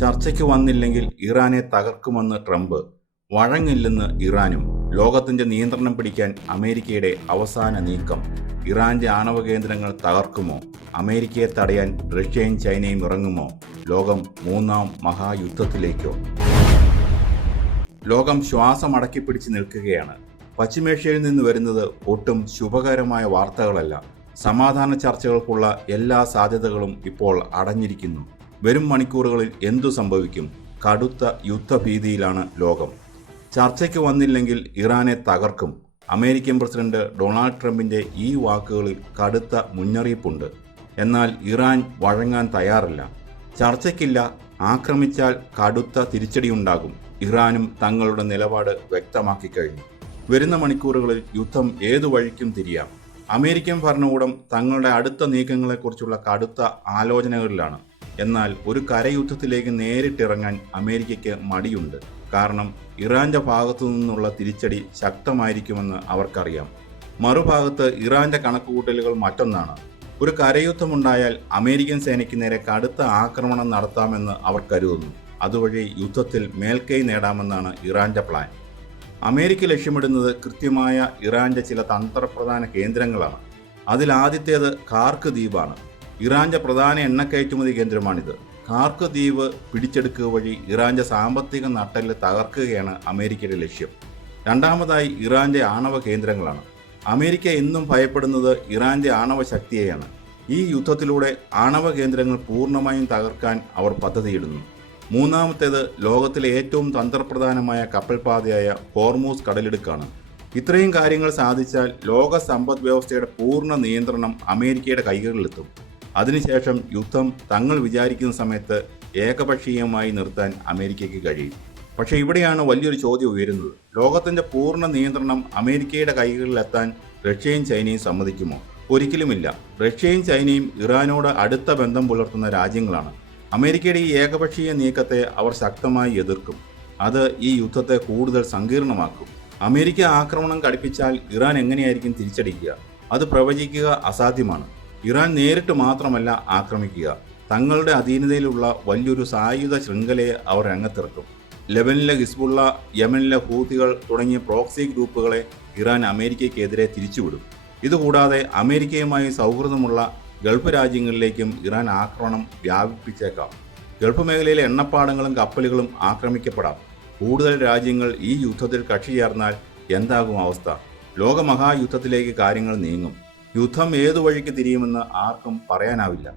ചർച്ചയ്ക്ക് വന്നില്ലെങ്കിൽ ഇറാനെ തകർക്കുമെന്ന് ട്രംപ്, വഴങ്ങില്ലെന്ന് ഇറാനും. ലോകത്തിന്റെ നിയന്ത്രണം പിടിക്കാൻ അമേരിക്കയുടെ അവസാന നീക്കം. ഇറാന്റെ ആണവ കേന്ദ്രങ്ങൾ തകർക്കുമോ? അമേരിക്കയെ തടയാൻ റഷ്യയും ചൈനയും ഇറങ്ങുമോ? ലോകം മൂന്നാം മഹായുദ്ധത്തിലേക്കോ? ലോകം ശ്വാസം അടക്കിപ്പിടിച്ച് നിൽക്കുകയാണ്. പശ്ചിമേഷ്യയിൽ നിന്ന് വരുന്നത് ഒട്ടും ശുഭകരമായ വാർത്തകളല്ല. സമാധാന ചർച്ചകൾക്കുള്ള എല്ലാ സാധ്യതകളും ഇപ്പോൾ അടഞ്ഞിരിക്കുന്നു. വരും മണിക്കൂറുകളിൽ എന്തു സംഭവിക്കും? കടുത്ത യുദ്ധഭീതിയിലാണ് ലോകം. ചർച്ചയ്ക്ക് വന്നില്ലെങ്കിൽ ഇറാനെ തകർക്കും. അമേരിക്കൻ പ്രസിഡന്റ് ഡൊണാൾഡ് ട്രംപിന്റെ ഈ വാക്കുകളിൽ കടുത്ത മുന്നറിയിപ്പുണ്ട്. എന്നാൽ ഇറാൻ വഴങ്ങാൻ തയ്യാറല്ല. ചർച്ചയ്ക്കില്ല, ആക്രമിച്ചാൽ കടുത്ത തിരിച്ചടിയുണ്ടാകും. ഇറാനും തങ്ങളുടെ നിലപാട് വ്യക്തമാക്കി കഴിഞ്ഞു. വരുന്ന മണിക്കൂറുകളിൽ യുദ്ധം ഏതു വഴിക്കും തിരിയാം. അമേരിക്കൻ ഭരണകൂടം തങ്ങളുടെ അടുത്ത നീക്കങ്ങളെക്കുറിച്ചുള്ള കടുത്ത ആലോചനകളിലാണ്. എന്നാൽ ഒരു കരയുദ്ധത്തിലേക്ക് നേരിട്ടിറങ്ങാൻ അമേരിക്കയ്ക്ക് മടിയുണ്ട്. കാരണം ഇറാന്റെ ഭാഗത്തു നിന്നുള്ള തിരിച്ചടി ശക്തമായിരിക്കുമെന്ന് അവർക്കറിയാം. മറുഭാഗത്ത് ഇറാന്റെ കണക്കുകൂട്ടലുകൾ മറ്റൊന്നാണ്. ഒരു കരയുദ്ധമുണ്ടായാൽ അമേരിക്കൻ സേനയ്ക്ക് നേരെ കടുത്ത ആക്രമണം നടത്താമെന്ന് അവർ കരുതുന്നു. അതുവഴി യുദ്ധത്തിൽ മേൽക്കൈ നേടാമെന്നാണ് ഇറാന്റെ പ്ലാൻ. അമേരിക്ക ലക്ഷ്യമിടുന്നത് കൃത്യമായ ഇറാന്റെ ചില തന്ത്രപ്രധാന കേന്ദ്രങ്ങളാണ്. അതിലാദ്യത്തേത് കാർക്ക് ദ്വീപാണ്. ഇറാന്റെ പ്രധാന എണ്ണക്കയറ്റുമതി കേന്ദ്രമാണിത്. കാർക്ക് ദ്വീപ് പിടിച്ചെടുക്കുക വഴി ഇറാന്റെ സാമ്പത്തിക നട്ടെല്ല് തകർക്കുകയാണ് അമേരിക്കയുടെ ലക്ഷ്യം. രണ്ടാമതായി ഇറാന്റെ ആണവ കേന്ദ്രങ്ങളാണ്. അമേരിക്ക എന്നും ഭയപ്പെടുന്നത് ഇറാന്റെ ആണവ ശക്തിയെയാണ്. ഈ യുദ്ധത്തിലൂടെ ആണവ കേന്ദ്രങ്ങൾ പൂർണ്ണമായും തകർക്കാൻ അവർ പദ്ധതിയിടുന്നു. മൂന്നാമത്തേത് ലോകത്തിലെ ഏറ്റവും തന്ത്രപ്രധാനമായ കപ്പൽപാതയായ ഹോർമൂസ് കടലിടുക്കാണ്. ഇത്രയും കാര്യങ്ങൾ സാധിച്ചാൽ ലോക സമ്പദ് വ്യവസ്ഥയുടെ പൂർണ്ണ നിയന്ത്രണം അമേരിക്കയുടെ കൈകളിലെത്തും. അതിനുശേഷം യുദ്ധം തങ്ങൾ വിചാരിക്കുന്ന സമയത്ത് ഏകപക്ഷീയമായി നിർത്താൻ അമേരിക്കയ്ക്ക് കഴിയും. പക്ഷേ ഇവിടെയാണ് വലിയൊരു ചോദ്യം ഉയരുന്നത്. ലോകത്തിന്റെ പൂർണ്ണ നിയന്ത്രണം അമേരിക്കയുടെ കൈകളിലെത്താൻ റഷ്യയും ചൈനയും സമ്മതിക്കുമോ? ഒരിക്കലുമില്ല. റഷ്യയും ചൈനയും ഇറാനോട് അടുത്ത ബന്ധം പുലർത്തുന്ന രാജ്യങ്ങളാണ്. അമേരിക്കയുടെ ഈ ഏകപക്ഷീയ നീക്കത്തെ അവർ ശക്തമായി എതിർക്കും. അത് ഈ യുദ്ധത്തെ കൂടുതൽ സങ്കീർണമാക്കും. അമേരിക്ക ആക്രമണം കടുപ്പിച്ചാൽ ഇറാൻ എങ്ങനെയായിരിക്കും തിരിച്ചടിക്കുക? അത് പ്രവചിക്കുക അസാധ്യമാണ്. ഇറാൻ നേരിട്ട് മാത്രമല്ല ആക്രമിക്കുക, തങ്ങളുടെ അധീനതയിലുള്ള വലിയൊരു സായുധ ശൃംഖലയെ അവർ രംഗത്തിറക്കും. ലെബനിലെ ഹിസ്ബുള്ള, യമനിലെ ഹൂതികൾ തുടങ്ങിയ പ്രോക്സി ഗ്രൂപ്പുകളെ ഇറാൻ അമേരിക്കയ്ക്കെതിരെ തിരിച്ചുവിടും. ഇതുകൂടാതെ അമേരിക്കയുമായി സൗഹൃദമുള്ള ഗൾഫ് രാജ്യങ്ങളിലേക്കും ഇറാൻ ആക്രമണം വ്യാപിപ്പിച്ചേക്കാം. ഗൾഫ് മേഖലയിലെ എണ്ണപ്പാടങ്ങളും കപ്പലുകളും ആക്രമിക്കപ്പെടാം. കൂടുതൽ രാജ്യങ്ങൾ ഈ യുദ്ധത്തിൽ കക്ഷി ചേർന്നാൽ എന്താകും അവസ്ഥ? ലോകമഹായുദ്ധത്തിലേക്ക് കാര്യങ്ങൾ നീങ്ങും. യുദ്ധം ഏതു വഴിക്ക് തിരിയുമെന്ന് ആർക്കും പറയാനാവില്ല.